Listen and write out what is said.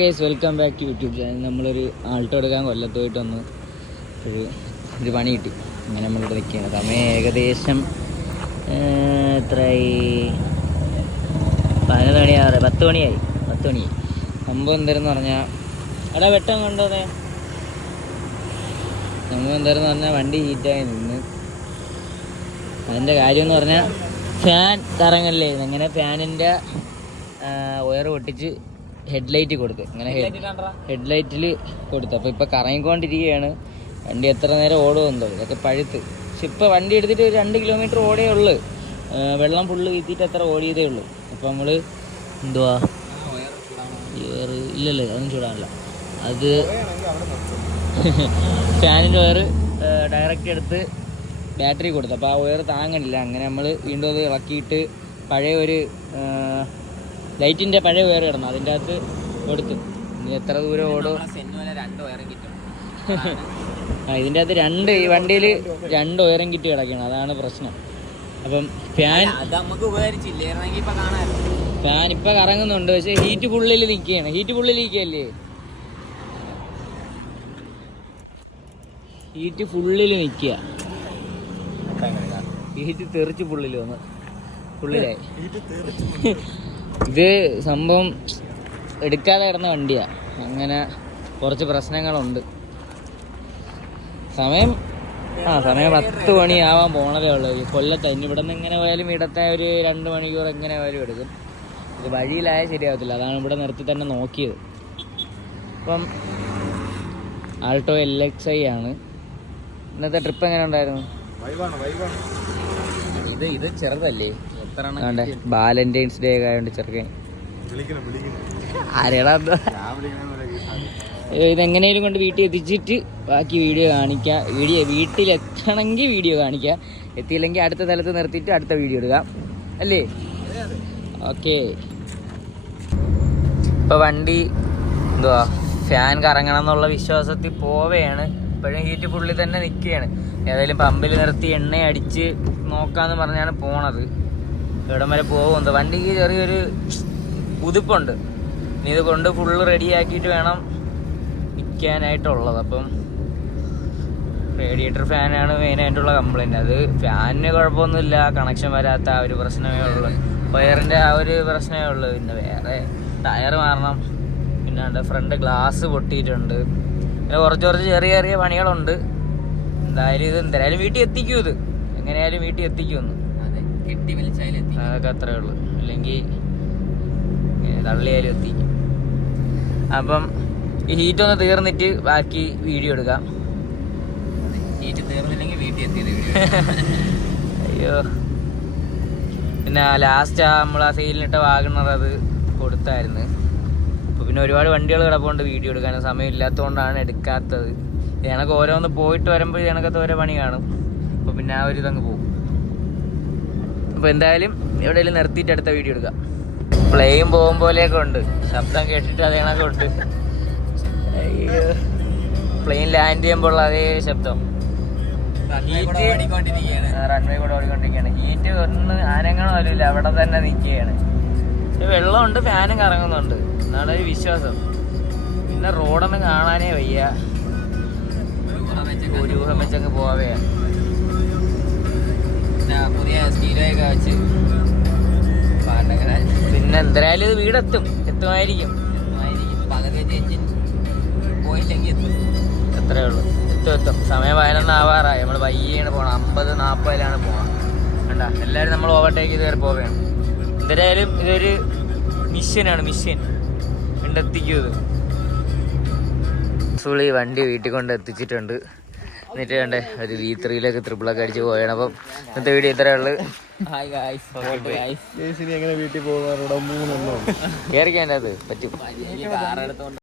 Welcome back to YouTube channel. നമ്മളൊരു Alto എടുക്കാൻ കൊല്ലത്ത് പോയിട്ട് വന്ന് ഒരു പണി കിട്ടി. അങ്ങനെ നമ്മളിവിടെ നിൽക്കുകയാണ്. സമയം ഏകദേശം എത്രയായി? 11 മണിയാറ്, 10 മണിയായി. സംഭവം എന്തായിരുന്നു പറഞ്ഞാൽ, എടാ വെട്ടം കൊണ്ടുവന്നേ. സംഭവം എന്തായിരുന്നു പറഞ്ഞാൽ, വണ്ടി ഹീറ്റായി നിന്ന്. അതിൻ്റെ കാര്യം എന്ന് പറഞ്ഞാൽ, ഫാൻ കറങ്ങല്ലേ. അങ്ങനെ ഫാനിൻ്റെ വയർ പൊട്ടിച്ച് ഹെഡ്ലൈറ്റ് കൊടുത്ത്, അങ്ങനെ ഹെഡ്ലൈറ്റിൽ കൊടുത്തു. അപ്പോൾ ഇപ്പോൾ കറങ്ങിക്കൊണ്ടിരിക്കുകയാണ്. വണ്ടി എത്ര നേരം ഓടുമെന്തോ, ഇതൊക്കെ പഴുത്ത്. പക്ഷെ ഇപ്പോൾ വണ്ടി എടുത്തിട്ട് ഒരു 2 കിലോമീറ്റർ ഓടേ ഉള്ളു. വെള്ളം ഫുള്ള് വീത്തിയിട്ട് അത്ര ഓടിയതേ ഉള്ളൂ. അപ്പോൾ നമ്മൾ എന്തുവാ ഇല്ലല്ലേ, അതൊന്നും ചൂടാനില്ല. അത് ഫാനിൻ്റെ വയർ ഡയറക്റ്റ് എടുത്ത് ബാറ്ററി കൊടുത്തു. അപ്പോൾ ആ വയർ താങ്ങണില്ല. അങ്ങനെ നമ്മൾ വീണ്ടും അത് ഇളക്കിയിട്ട് പഴയ ഒരു ലൈറ്റിൻ്റെ പഴയ വയർ കിടന്നു, അതിൻ്റെ അകത്ത് കൊടുത്തു. ഇനി എത്ര ദൂരം ഓടും? ഇതിൻ്റെ അകത്ത് ഈ വണ്ടിയിൽ 2 വയറും കിട്ടി കിടക്കണം. അതാണ് പ്രശ്നം. അപ്പം ഫാൻ ഇപ്പം കറങ്ങുന്നുണ്ട്, പക്ഷേ ഹീറ്റ് ഫുള്ളിൽ നിൽക്കുകയാണ്. ഹീറ്റ് ഫുള്ളിൽ നിൽക്കുകയല്ലേ, ഹീറ്റ് ഫുള്ളിൽ നിൽക്കുക. ഹീറ്റ് തെറിച്ച് ഫുള്ളിലായി. ഇത് സംഭവം എടുക്കാതെ കിടന്ന വണ്ടിയാണ്. അങ്ങനെ കുറച്ച് പ്രശ്നങ്ങളുണ്ട്. സമയം 10 മണിയാവാൻ പോണതേ ഉള്ളൂ. ഈ കൊല്ലത്ത് ഇവിടെ നിന്ന് എങ്ങനെ പോയാലും ഇടത്തെ ഒരു 2 മണിക്കൂർ എങ്ങനെ പോയാലും എടുക്കും. ഇത് വഴിയിലായാൽ ശരിയാവത്തില്ല. അതാണ് ഇവിടെ നിർത്തി തന്നെ നോക്കിയത്. അപ്പം ആൾട്ടോ LXi ആണ്. ഇന്നത്തെ ട്രിപ്പ് എങ്ങനെ ഉണ്ടായിരുന്നു? ഇത് ചെറുതല്ലേ, വാലന്റൈൻസ് ഡേ ഒക്കെ ആയതുകൊണ്ട് ചെറുക്കൻ ആരെടാ. ഇതെങ്ങനെയും കൊണ്ട് വീട്ടിൽ എത്തിച്ചിട്ട് ബാക്കി വീഡിയോ കാണിക്കാം. വീട്ടിലെത്തണമെങ്കിൽ വീഡിയോ കാണിക്കാം, എത്തിയില്ലെങ്കിൽ അടുത്ത സ്ഥലത്ത് നിർത്തിയിട്ട് അടുത്ത വീഡിയോ എടുക്കാം അല്ലേ? ഓക്കെ. ഇപ്പോൾ വണ്ടി എന്തുവാ ഫാൻ കറങ്ങണം എന്നുള്ള വിശ്വാസത്തിൽ പോവുകയാണ്. ഇപ്പോഴും ഹീറ്റ് ഫുള്ളിൽ തന്നെ നിൽക്കുകയാണ്. ഏതായാലും പമ്പിൽ നിർത്തി എണ്ണ അടിച്ച് നോക്കാമെന്ന് പറഞ്ഞാണ് പോണത്. ഇവിടം വരെ പോകുന്നത്. വണ്ടിക്ക് ചെറിയൊരു ഉതുപ്പുണ്ട്. ഇനി ഇത് കൊണ്ട് ഫുള്ള് റെഡിയാക്കിയിട്ട് വേണം നിൽക്കാനായിട്ടുള്ളത്. അപ്പം റേഡിയേറ്റർ ഫാനാണ് മെയിനായിട്ടുള്ള കംപ്ലൈൻറ്റ്. അത് ഫാനിന് കുഴപ്പമൊന്നുമില്ല, കണക്ഷൻ വരാത്ത ആ ഒരു പ്രശ്നമേ ഉള്ളൂ. വയറിൻ്റെ ആ ഒരു പ്രശ്നമേ ഉള്ളൂ. പിന്നെ വേറെ ടയർ മാറണം, പിന്നെ ഫ്രണ്ട് ഗ്ലാസ് പൊട്ടിയിട്ടുണ്ട്. പിന്നെ കുറച്ച് ചെറിയ പണികളുണ്ട്. എന്തായാലും വീട്ടിൽ എത്തിക്കും. ഇത് എങ്ങനെയായാലും വീട്ടിൽ എത്തിക്കുമെന്ന്, അതൊക്കെ അത്രേ ഉള്ളൂ. അല്ലെങ്കിൽ തള്ളിയാലും എത്തിക്കും. അപ്പം ഈ ഹീറ്റ് ഒന്ന് തീർന്നിട്ട് ബാക്കി വീഡിയോ എടുക്കാം. ഹീറ്റ് തീർന്നില്ലെങ്കിൽ വീട്ടിൽ എത്തിയത് വീഡിയോ. അയ്യോ, പിന്നെ ലാസ്റ്റ് നമ്മൾ ആ സെയിലിനിട്ട വാഗണർ അത് കൊടുത്തായിരുന്നു. അപ്പോൾ പിന്നെ ഒരുപാട് വണ്ടികൾ കിടപ്പുണ്ട്, വീഡിയോ എടുക്കാൻ സമയമില്ലാത്തതുകൊണ്ടാണ് എടുക്കാത്തത്. ഇതിനൊക്കെ ഓരോന്ന് പോയിട്ട് വരുമ്പോൾ ഇതിനകത്ത് ഓരോ പണി കാണും. അപ്പോൾ പിന്നെ ആ ഒരു ഇതങ്ങ് പോകും. അപ്പോൾ എന്തായാലും എവിടെയെങ്കിലും നിർത്തിയിട്ട് അടുത്ത വീഡിയോ എടുക്കാം. പ്ലെയിൻ പോകും പോലെയൊക്കെ ഉണ്ട്, ശബ്ദം കേട്ടിട്ട് അതേ കണക്കെ ഉണ്ട്. അയ്യോ, പ്ലെയിൻ ലാൻഡ് ചെയ്യുമ്പോൾ അതേ ശബ്ദം. റൺവേ കൂടെ ഓടിക്കൊണ്ടിരിക്കുകയാണ്. ഹീറ്റ് ഒന്ന് ആനങ്ങണോ അല്ല, അവിടെ തന്നെ നിൽക്കുകയാണ്. പക്ഷെ വെള്ളമുണ്ട്, ഫാനും കറങ്ങുന്നുണ്ട് എന്നാണ് ഒരു വിശ്വാസം. പിന്നെ റോഡൊന്നും കാണാനേ വയ്യ, ഒരു ഊഹം വെച്ചങ്ങ് പോവുകയാണ്. പുതിയ സ്റ്റീലൊക്കെ വെച്ച് പിന്നെ എന്തായാലും ഇത് എത്തുമായിരിക്കും. എത്രയേ ഉള്ളൂ, എത്തും. സമയം 11 ആവാറായി. നമ്മൾ പയ്യാണ് പോകണം, 50-40 പോകണം. കണ്ടാ, എല്ലാവരും നമ്മൾ ഓവർടേക്ക് ചെയ്ത് കയറി പോവുകയാണ്. എന്തായാലും ഇതൊരു മിഷൻ കൊണ്ടെത്തിക്കും. സുളി വണ്ടി വീട്ടിൽ കൊണ്ട് എത്തിച്ചിട്ടുണ്ട്. എന്നിട്ട് വേണ്ടേ ഒരു V3 ട്രിപ്പിളൊക്കെ അടിച്ച് പോയാണ്. അപ്പം ഇന്നത്തെ വീഡിയോ ഇത്രയേ ഉള്ളൂ. വീട്ടിൽ പോകുന്ന കയറിക്കാൻ അത് പറ്റും.